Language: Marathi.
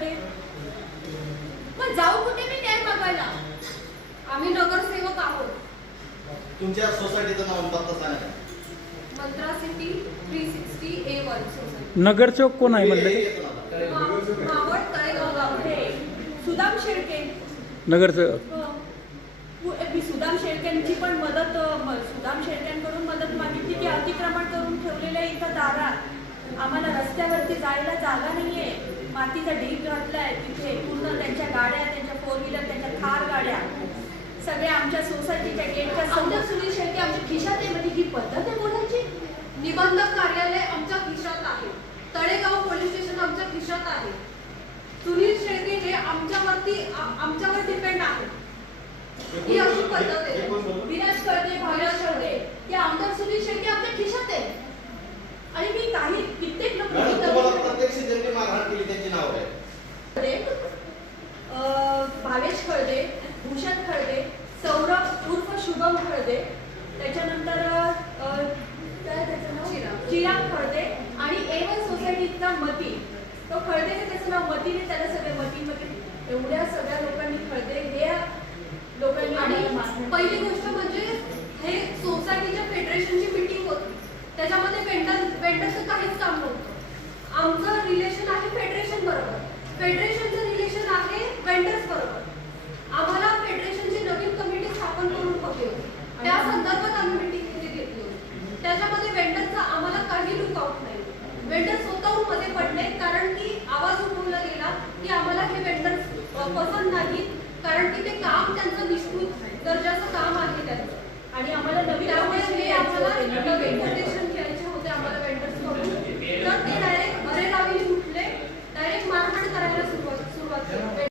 खळदे. पण जाऊ कुठे मी न्याय मागायला? आम्ही नगरसेवक आहोत. तुमच्या सोसायटीचं नाव पत्ता सांगा. मंत्रा सिटी 360A1 सोसायटी. नगरसेवक कोण आहे म्हणलं ते? मावळ तळेगाव गावडे. सुदाम शेळके नगरसेवक. मी सुदाम शेळक्यांची पण मदत सुदाम शेळक्यांकडून मदत मागितली की अतिक्रमण करून ठेवलेल्या इथं दारात आम्हाला रस्त्यावरती जायला जागा नाहीये. मातीचा ढीग घातलाय तिथे. पूर्ण त्यांच्या गाड्या, त्यांच्या फोर व्हीलर, त्यांच्या थार गाड्या सगळ्या आमच्या सोसायटीच्या गेटच्या समोर. सुनील शेळके आमच्या खिशात आहे म्हणजे ही पद्धत आहे बोलायची? निबंधक कार्यालय आमच्या खिशात आहे. तळेगाव पोलीस स्टेशन आमच्या खिशात आहे. सुनील शेळके हे आमच्यावर डिपेंड आहे. ही अशी पद्धत आहे. विनाश खळदे, भाविराज खळदे, ते आमदार सुनील शेळके आमच्या खिशात आहे. आणि मी काही कित्येक लोक प्रत्यक्ष ज्यांनी मारहाण केली त्यांची नाव आहे. भावेश खळदे, भूषण खळदे, सौरभ उर्फ शुभम खळदे, त्याच्यानंतर काय त्याचं नाव चिराग खळदे आणि A1 सोसायटीचा मती. तो खळदे त्याचं नाव मतीने, त्याला सगळे मती एवढ्या सगळ्या लोकांनी खळदे हे लोकांनी. आणि पहिली गोष्ट म्हणजे हे सोसायटीच्या फेडरेशनची मीटिंग होती. त्याच्यामध्ये वेंडरचं काहीच काम नव्हतं. आमचं रिलेशन आहे फेडरेशन बरोबर, फेडरेशनचं रिलेशन आहे वेंडर्स बरोबर. आम्हाला फेडरेशनची नवीन कमिटी स्थापन करून हवी होती. त्या संदर्भात आम्ही मीटिंग घेतली होती. त्याच्यामध्ये वेंडरचा आम्हाला काही लुकआउट नाही. वेंडर स्वतःहून मध्ये पडले कारण की आवाज उठवला गेला की आम्हाला हे वेंडर्स पसंत नाही, कारण की ते काम त्यांचं निष्कृत दर्जाचं काम आहे त्यांचं. आणि आम्हाला नवीन